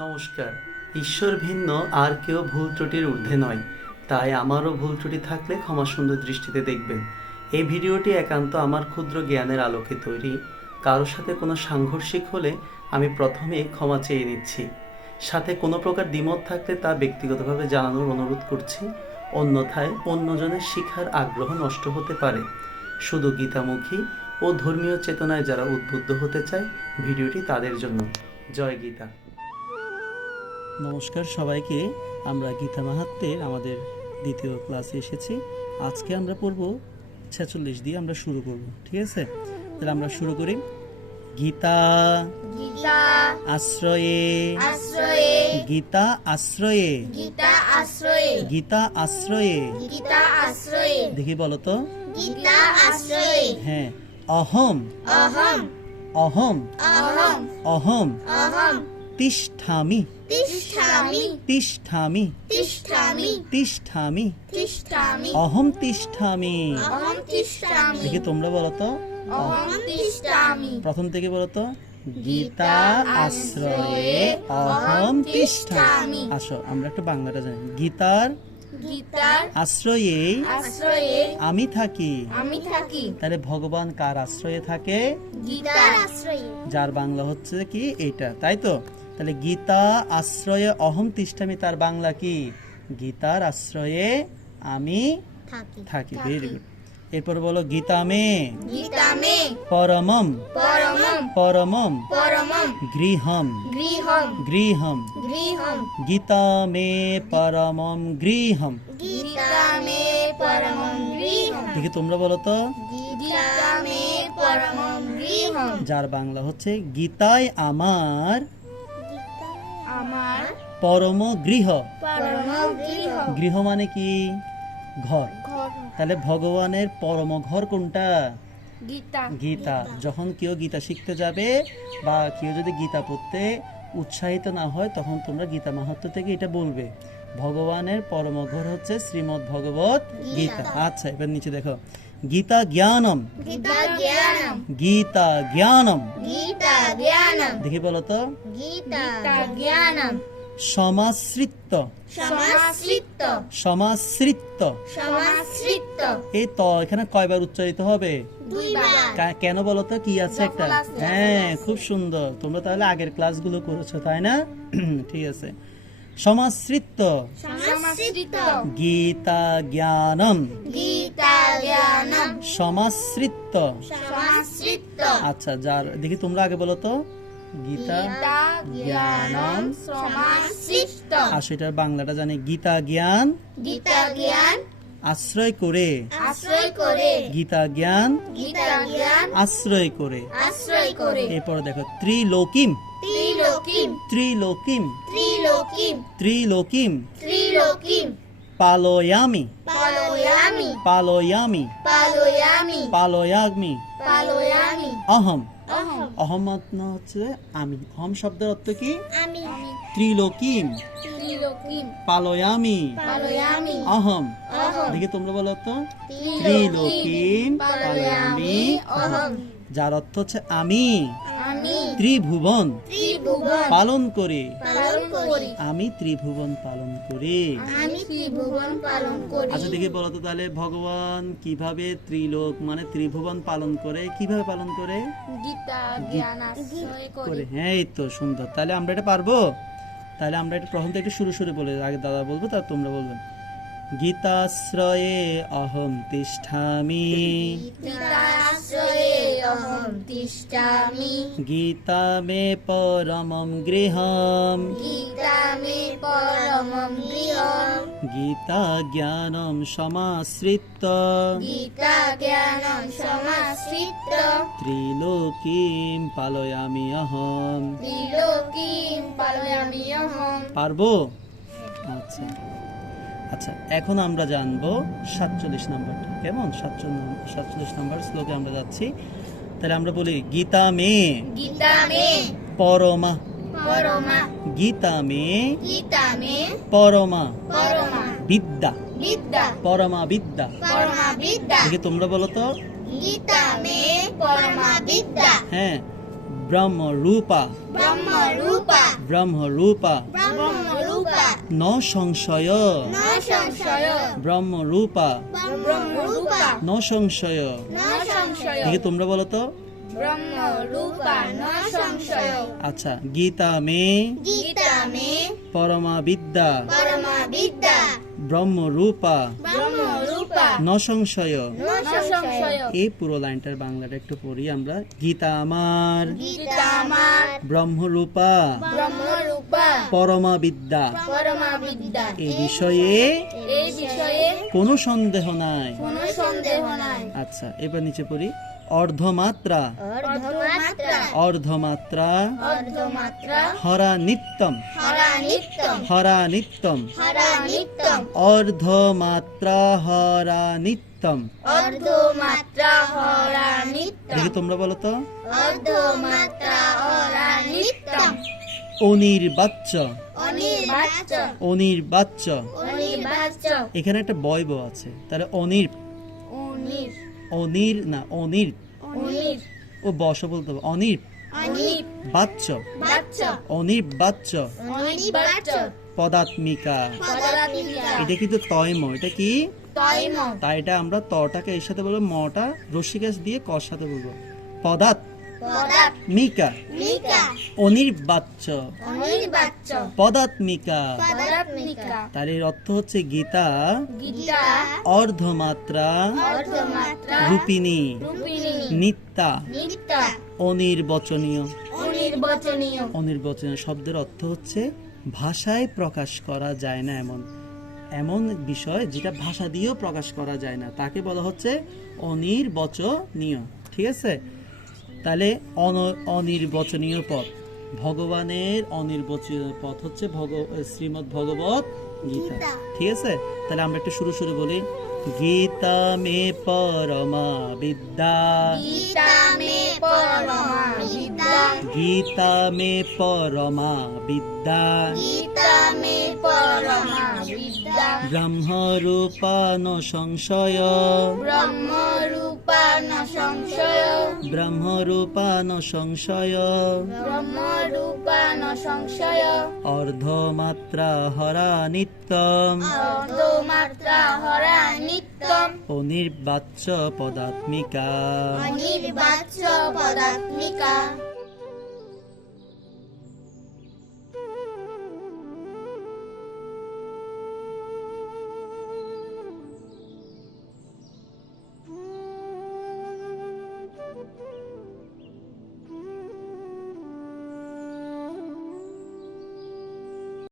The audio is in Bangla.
নমস্কার। ঈশ্বর ভিন্ন আর কেউ ভুল ত্রুটির ঊর্ধ্বে নয়, তাই আমারও ভুল ত্রুটি থাকলে ক্ষমা সুন্দর দৃষ্টিতে দেখবেন। এই ভিডিওটি একান্ত আমার ক্ষুদ্র জ্ঞানের আলোকে তৈরি। কারোর সাথে কোনো সাংঘর্ষিক হলে আমি প্রথমে ক্ষমা চেয়ে নিচ্ছি। সাথে কোনো প্রকার দ্বিমত থাকলে তা ব্যক্তিগতভাবে জানানোর অনুরোধ করছি, অন্যথায় অন্যজনের শিখার আগ্রহ নষ্ট হতে পারে। শুধু গীতামুখী ও ধর্মীয় চেতনায় যারা উদ্বুদ্ধ হতে চায়, ভিডিওটি তাদের জন্য। জয় গীতা। নমস্কার সবাইকে। আমরা গীতা মাহাত্ম্যের আমাদের দ্বিতীয় ক্লাসে এসেছি। আজকে আমরা পড়ব 46 দিয়ে আমরা শুরু করব, ঠিক আছে? তাহলে আমরা শুরু করি। গীতা গীতা আশ্রয়ে আশ্রয়ে গীতা আশ্রয়ে গীতা আশ্রয়ে গীতা আশ্রয়ে গীতা আশ্রয়ে দেখি বলো তো। গীতা আশ্রয়ে হ্যাঁ, অহম অহম অহম অহম অহম অহম তিষ্ঠামি তিষ্ঠামি তিষ্ঠামি তিষ্ঠামি তিষ্ঠামি তিষ্ঠামি অহম তিষ্ঠামি। অহম তিষ্ঠামি দেখি তোমরা বলো তো। অহম তিষ্ঠামি প্রথম থেকে বলো তো। গীতা আশ্রয়ে অহম তিষ্ঠামি। আসো আমরা একটু বাংলাটা জানি। গীতার গীতার আশ্রয়ে আশ্রয়ে আমি থাকি। আমি থাকি। তাহলে ভগবান কার আশ্রয়ে থাকে? গীতার আশ্রয়ে। যার বাংলা হচ্ছে কি এইটা, তাই তো? তাহলে গীতা আশ্রয়ে অহম তিষ্ঠামি, তার বাংলা কি? গীতার আশ্রয়ে আমি থাকি। Very good. এরপর বলো গীতা মে গীতা মে পরমম পরমম পরমম পরমম গৃহম গৃহম গৃহম গৃহম গীতা মে পরমম গৃহম। গীতা মে পরমম গৃহম দেখি তোমরা বলো তো। গীতা মে পরমম গৃহম। যার বাংলা হচ্ছে গীতায় আমার আমার পরম গৃহ। পরম গৃহ। গৃহ মানে কি? ঘর। ঘর। তাহলে ভগবানের পরম ঘর কোনটা? গীতা। গীতা। যখন কেউ গীতা শিখতে যাবে বা কেউ যদি গীতা পড়তে উৎসাহিত না হয়, তখন তোমরা গীতা মাহাত্ম্য থেকে এটা বলবে, ভগবানের পরম ঘর হচ্ছে শ্রীমদ্ ভগবত গীতা। আচ্ছা, এবার নিচে দেখো। গীতা জ্ঞানম গীতা জ্ঞানম গীতা জ্ঞানম। গীতা জ্ঞানম দেখি বলো তো। গীতা জ্ঞানম সমাশ্রিত সমাশ্রিত সমাশ্রিত। সমাশ্রিত এই ত এখানে কয়বার উচ্চারিত হবে? দুইবার। কেন বলো তো? কি আছে একটা? হ্যাঁ, খুব সুন্দর। তোমরা তাহলে আগের ক্লাসগুলো করেছো, তাই না? ঠিক আছে। সমাশ্রিত সমাশ্রিত গীতা জ্ঞানম গীতা জ্ঞানম সমাশ্রিত। সমাশ্রিত আচ্ছা, যার দেখি তোমরা আগে বলো তো। গীতা গীতা জ্ঞানম সমাশ্রিত। আর সেটার বাংলাটা জানি। গীতা জ্ঞান গীতা জ্ঞান আশ্রয় করে আশ্রয় করে গীতা জ্ঞান গীতা জ্ঞান আশ্রয় করে। আশ্রয় করে এরপর দেখো ত্রিলোকিম ত্রিলোকিম ত্রিলোকিম ত্রিলোকিম ত্রিলোকিম ত্রিলোকিম পালয়ামি পালয়ামি পালয়ামি পালয়ামি পালয়ামি পালয়ামি অহম। অহম অহম মানে হচ্ছে আমি। অহম শব্দের অর্থ কি? আমি ত্রিলোকিম ত্রিলোকিম পালয়ামি পালয়ামি অহম। অহম দেখি তোমরা বলো তো। ত্রিলোকিম ত্রিলোকিম পালয়ামি অহম। যার অর্থ হচ্ছে আমি আমি ত্রিভুবন ত্রিভুবন পালন করি। পালন করি আমি ত্রিভুবন পালন করি। আমি ত্রিভুবন পালন করি। আচ্ছা, দেখি বলো তো তাহলে ভগবান কিভাবে ত্রিলোক মানে ত্রিভুবন পালন করে? কিভাবে পালন করে? গীতা জ্ঞান আশ্রয় করে। হ্যাঁ, এই তো সুন্দর। তাহলে আমরা এটা পারবো। তাহলে আমরা এটা প্রথম থেকে শুরু শুরু বলে, আগে দাদা বলবো তার তোমরা বলবে। গীতাশ্রয়ে অহম তিষ্ঠামি গীতাশ্রয়ে অহম তিষ্ঠামি গীতা মে পরমম গৃহম গীতা মে পরমম গৃহম গীতা জ্ঞানম সমাশ্রিত গীতা জ্ঞানম সমাশ্রিত ত্রিলোকিম পালয়ামি অহম। ত্রিলোকিম পালয়ামি অহম। পারবো? আচ্ছা আচ্ছা, এখন আমরা জানবো 47 নম্বরটা। কেমন? 47 নম্বর শ্লোকে আমরা যাচ্ছি। তাহলে আমরা বলি গীতা মে গীতা মে পরমা পরমা গীতা মে গীতা মে পরমা পরমা বিদ্যা বিদ্যা পরমা বিদ্যা। পরমা বিদ্যা দেখি তোমরা বলো তো। গীতা মে পরমা বিদ্যা হ্যাঁ, ব্রহ্মরূপা ব্রহ্মরূপা ব্রহ্মরূপা ব্রহ্মরূপা ন সংশয় ন সংশয় ব্রহ্মরূপা ব্রহ্মরূপা ন সংশয় ন সংশয় দেখি তোমরা বলো তো। ব্রহ্মরূপা ন সংশয় আচ্ছা, গীতা মে গীতা মে পরমা বিদ্যা পরমা বিদ্যা ব্রহ্মরূপা ব্রহ্মরূপা ন সংশয়। ন সংশয় এই পুরো লাইনটার বাংলাটা একটু পড়ি আমরা। গীতা আমার গীতা আমার ব্রহ্মরূপা ব্রহ্মরূপা পরমা বিদ্যা, পরমা বিদ্যা এই বিষয়ে এই বিষয়ে কোনো সন্দেহ নাই। কোনো সন্দেহ নাই। আচ্ছা, এবার নিচে পড়ি। অর্ধমাত্রা অর্ধমাত্রা অর্ধমাত্রা অর্ধমাত্রা হরা নিত্যম হরা নিত্যম হরা নিত্যম হরা নিত্যম অর্ধমাত্রা হরা নিত্যম। অর্ধমাত্রা হরা নিত্যম দেখি তোমরা বলো তো। অর্ধমাত্রা হরা নিত্যম অনির্বাচ্য অনির্বাচ্য অনির্বাচ্য অনির্বাচ্য এখানে একটা বয় ব আছে, তাহলে অনির অনির অনির না অনির অনির ও বস বলতে হবে। অনির অনির বাচ্য বাচ্চ অনির্বাচ্য অনির্বাচ্য পদাত্মিকা। পদাত্মিকা এটা কিন্তু তয়ম, এটা কি তৈম তাই এটা আমরা তটাকে এর সাথে বলবো, মটা রস্যিকাস দিয়ে কর সাথে বলবো। পদাত্মিকা পদাত্মিকা অনির্বাচ্য অনির্বাচ্য পদাত্মিকা। পদাত্মিকা তার এর অর্থ হচ্ছে গীতা গীতা অর্ধমাত্রা অর্ধমাত্রা রূপিণী রূপিণী নিত্যা নিত্যা অনির্বচনীয়। অনির্বচনীয় অনির্বচনীয় শব্দের অর্থ হচ্ছে ভাষায় প্রকাশ করা যায় না এমন এমন বিষয় যেটা ভাষা দিয়েও প্রকাশ করা যায় না, তাকে বলা হচ্ছে অনির্বচনীয়। ঠিক আছে, তাহলে অনির্বচনীয় পথ, ভগবানের অনির্বচনীয় পথ হচ্ছে শ্রীমদ্ ভগবত গীতা। ঠিক আছে, তাহলে আমরা একটু শুরু বলি। গীতা মে পরমা বিদ্যা গীতা মে পরমা বিদ্যা গীতা মে পরমা বিদ্যা গীতা মে পরমা বিদ্যা ব্রহ্মরূপা ন সংশয় ব্রহ্মরূপা ন সংশয় ব্রহ্মরূপা ন সংশয় ব্রহ্মরূপা ন সংশয় অর্ধমাত্রা হরা নিত্যম অর্ধমাত্রা হরা নিত্যম অনির্বাচ্য পদাত্মিকা। অনির্বাচ্য পদাত্মিকা